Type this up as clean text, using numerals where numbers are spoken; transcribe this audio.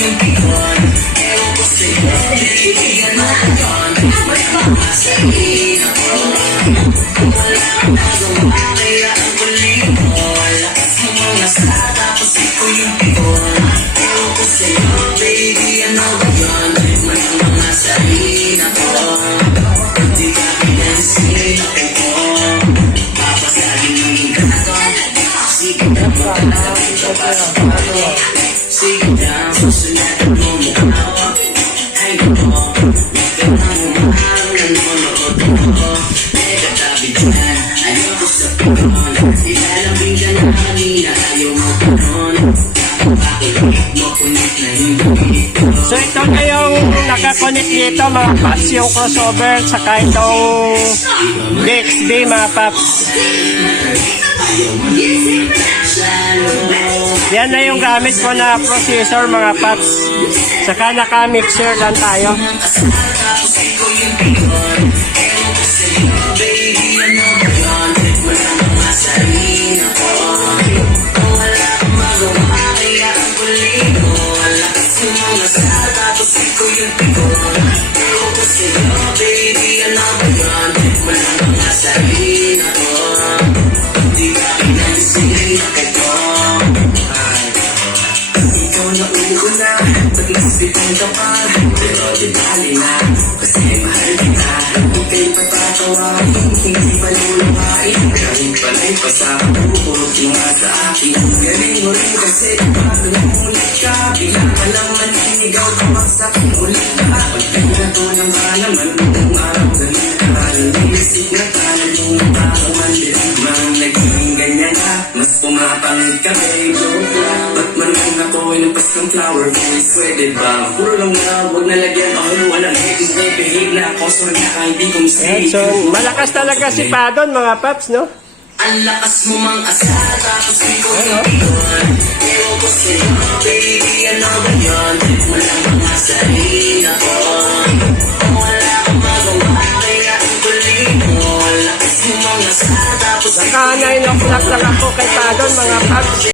yung pikon. Ewan ko sa'yo, baby, ano ba yun? May mga sabihin ako. Wala kang magawa, kaya ang kulit mo. Lakas mo mga sa, tapos ikaw yung pikon. Ewan ko sa'yo, baby, ano ba yun? May mga sabihin ako. Di ka pinansin ako. Papasagin ng hingkaton. Sige na magkakabit ka pa sa palo. Sige na, susunatan mo mukha ko. Ay nako, huwag ka na umaharang ng nanonood ako. Nagkatabi dyan, ayoko sa pikon. Ilalambing ka na kanina, ayaw mo kanon. Bakit mo punit na hindi ito? So ito na yung nakakonect dito mga paps, yung crossover saka itong DXD mga paps. Yan na yung gamit ko na processor mga paps. Saka naka-mixer lang tayo. Bitang ka pa, pero di bali na. Kasi mahal kita, hindi kayo patatawain. Hindi pa luluhain, kahit pala'y pasabi. Puro tinga sa akin. Galing mo rin kasi bago namulit ka. Bigla ka lang maninigaw, kapagsak ulit ka. Pag pinatulang ka naman, itong araw galing ka. Nalisig na tanan yung parang mandir. Mga naging ganyan ka, mas pumapangit ka, babe. Ba't man lang ako inupas ng flower face? Pwede ba? Puro lang na, huwag nalagyan ako yung walang hate. Hindi behave na ako, sorry na hindi ko mistake. So malakas talaga si Padon mga paps, no? Ang lakas mo mang asal, tapos ikaw yung pikon. Ewan ko sa'yo, baby, ano ba yun? Walang mga sabihin ako. Wala kang magawa, kaya ang kulit mo. Lakas mo mang asal, tapos ikaw yung pikon. Naka 9 o'clock lang ako kay Padon mga paps.